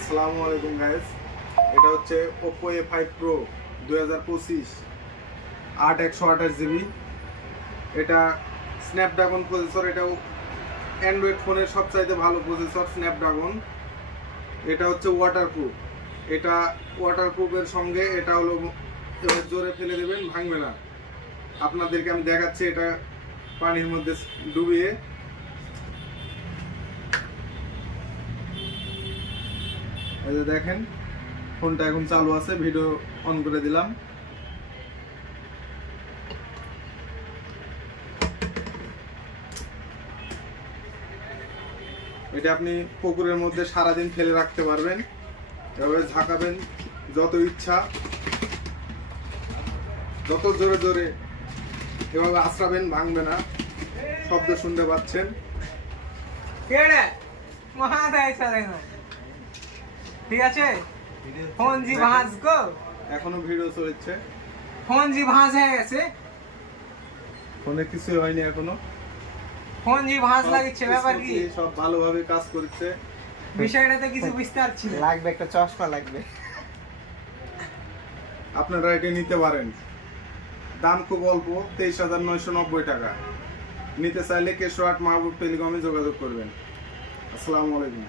আসসালামু আলাইকুম গাইস, এটা হচ্ছে Oppo A5 Pro 2025 8/128 GB। এটা স্ন্যাপড্রাগন প্রসেসর। এটাও অ্যান্ড্রয়েড ফোনের সবচাইতে ভালো প্রসেসর স্ন্যাপড্রাগন। এটা হচ্ছে ওয়াটারপ্রুফ। এটা ওয়াটারপ্রুফের সঙ্গে এটা হলো এবার জোরে ফেলে দেবেন, ভাঙবে না। আপনাদেরকে আমি দেখাচ্ছি এটা পানির মধ্যে ডুবিয়ে। এই যে দেখেন, ফোনটা এখন চালু আছে, ভিডিও অন করে দিলাম। এটা আপনি পুকুরের মধ্যে সারাদিন ফেলে রাখতে পারবেন। এভাবে ঝাঁকাবেন যত ইচ্ছা, যত জোরে জোরে এভাবে আশ্রাবেন, ভাঙবে না। শব্দ শুনতে পাচ্ছেন। ঠিক আছে, ফোন জি ভাঁজ গো, এখনো ভিডিও চলছে। ফোন জি ভাঁজ হয়ে গেছে, ফোনে কিছুই হয়নি এখনো। ফোন জি ভাঁজ লাগিচ্ছে, ব্যাপার কি? সব ভালোভাবে কাজ করছে। বিষয়টাতে কিছু বুঝতে পারছি না। লাগবে একটা চশমা লাগবে। আপনারা এটা নিতে পারেন। দাম খুব অল্প, 23,990 টাকা। নিতে চাইলে কেশোয়াট মাহবুব টেলিকমে যোগাযোগ করবেন। আসসালামু আলাইকুম।